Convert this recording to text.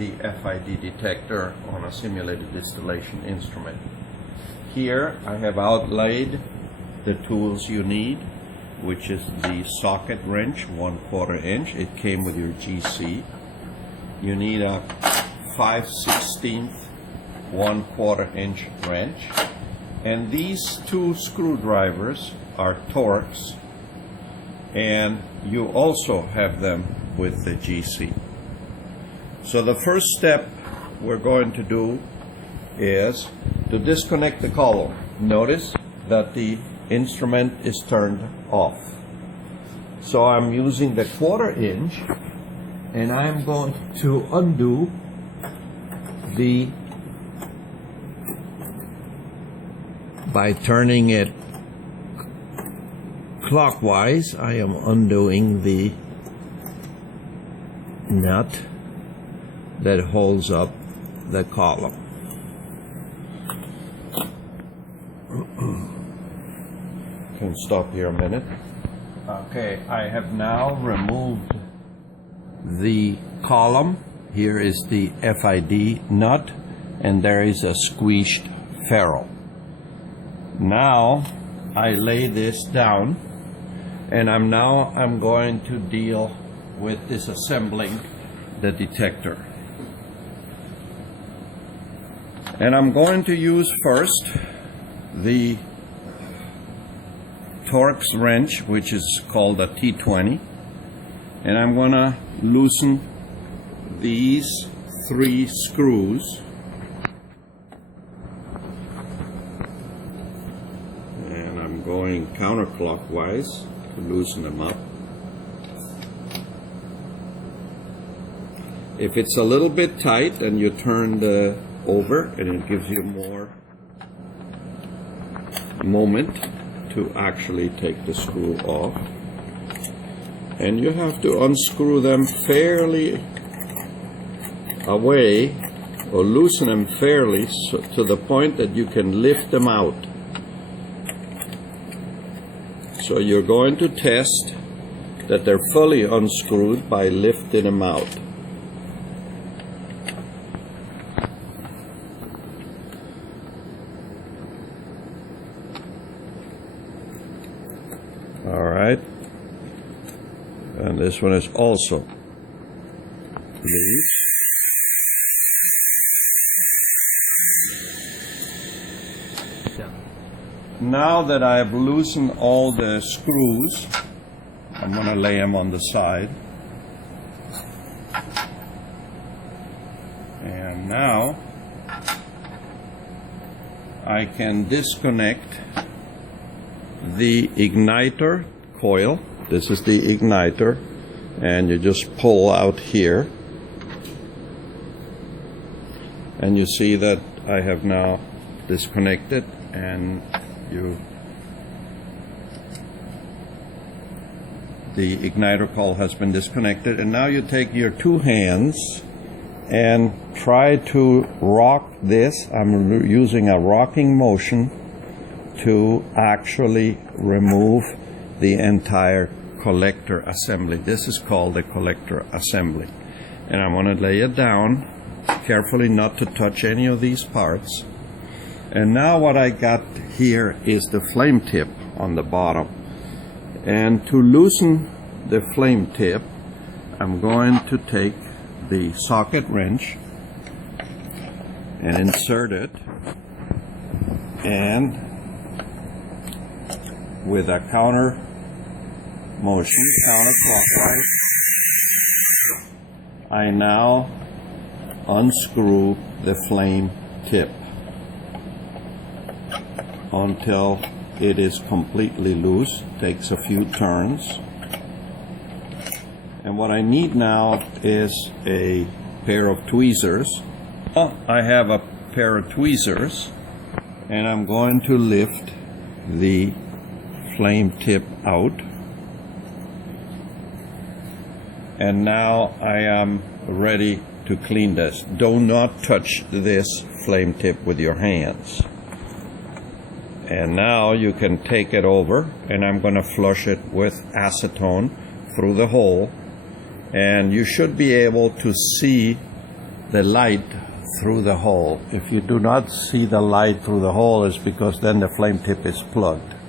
the FID detector on a simulated distillation instrument. Here I have outlaid the tools you need, which is the socket wrench, 1/4 inch. It came with your GC. You need a 5/16 1/4 inch wrench. And these two screwdrivers are Torx, and you also have them with the GC. So the first step we're going to do is to disconnect the column. Notice that the instrument is turned off. So I'm using the 1/4 inch, and I'm going to undo by turning it clockwise. I am undoing the nut that holds up the column. Can stop here a minute. Okay, I have now removed the column. Here is the FID nut, and there is a squeezed ferrule. Now I lay this down, and I'm going to deal with disassembling the detector. And I'm going to use first the Torx wrench, which is called a T20, and I'm going to loosen these 3 screws. And I'm going counterclockwise to loosen them up. If it's a little bit tight, then you turn the over, and it gives you more moment to actually take the screw off. And you have to unscrew them fairly away, or loosen them fairly to the point that you can lift them out. So you're going to test that they're fully unscrewed by lifting them out. All right, and this one is also loose. Now that I have loosened all the screws, I'm going to lay them on the side. And now I can disconnect the igniter coil. This is the igniter, and you just pull out here, and you see that I have now disconnected, and the igniter coil has been disconnected. And now you take your 2 hands and try to rock this. I'm using a rocking motion to actually remove the entire collector assembly. This is called the collector assembly. And I want to lay it down carefully, not to touch any of these parts. And now what I got here is the flame tip on the bottom. And to loosen the flame tip, I'm going to take the socket wrench and insert it, and with a counter motion, counterclockwise, I now unscrew the flame tip until it is completely loose. Takes a few turns. And what I need now is a pair of tweezers. I have a pair of tweezers, and I'm going to lift the flame tip out. And now I am ready to clean this. Do not touch this flame tip with your hands. And now you can take it over, and I'm going to flush it with acetone through the hole, and you should be able to see the light through the hole. If you do not see the light through the hole, it's because then the flame tip is plugged.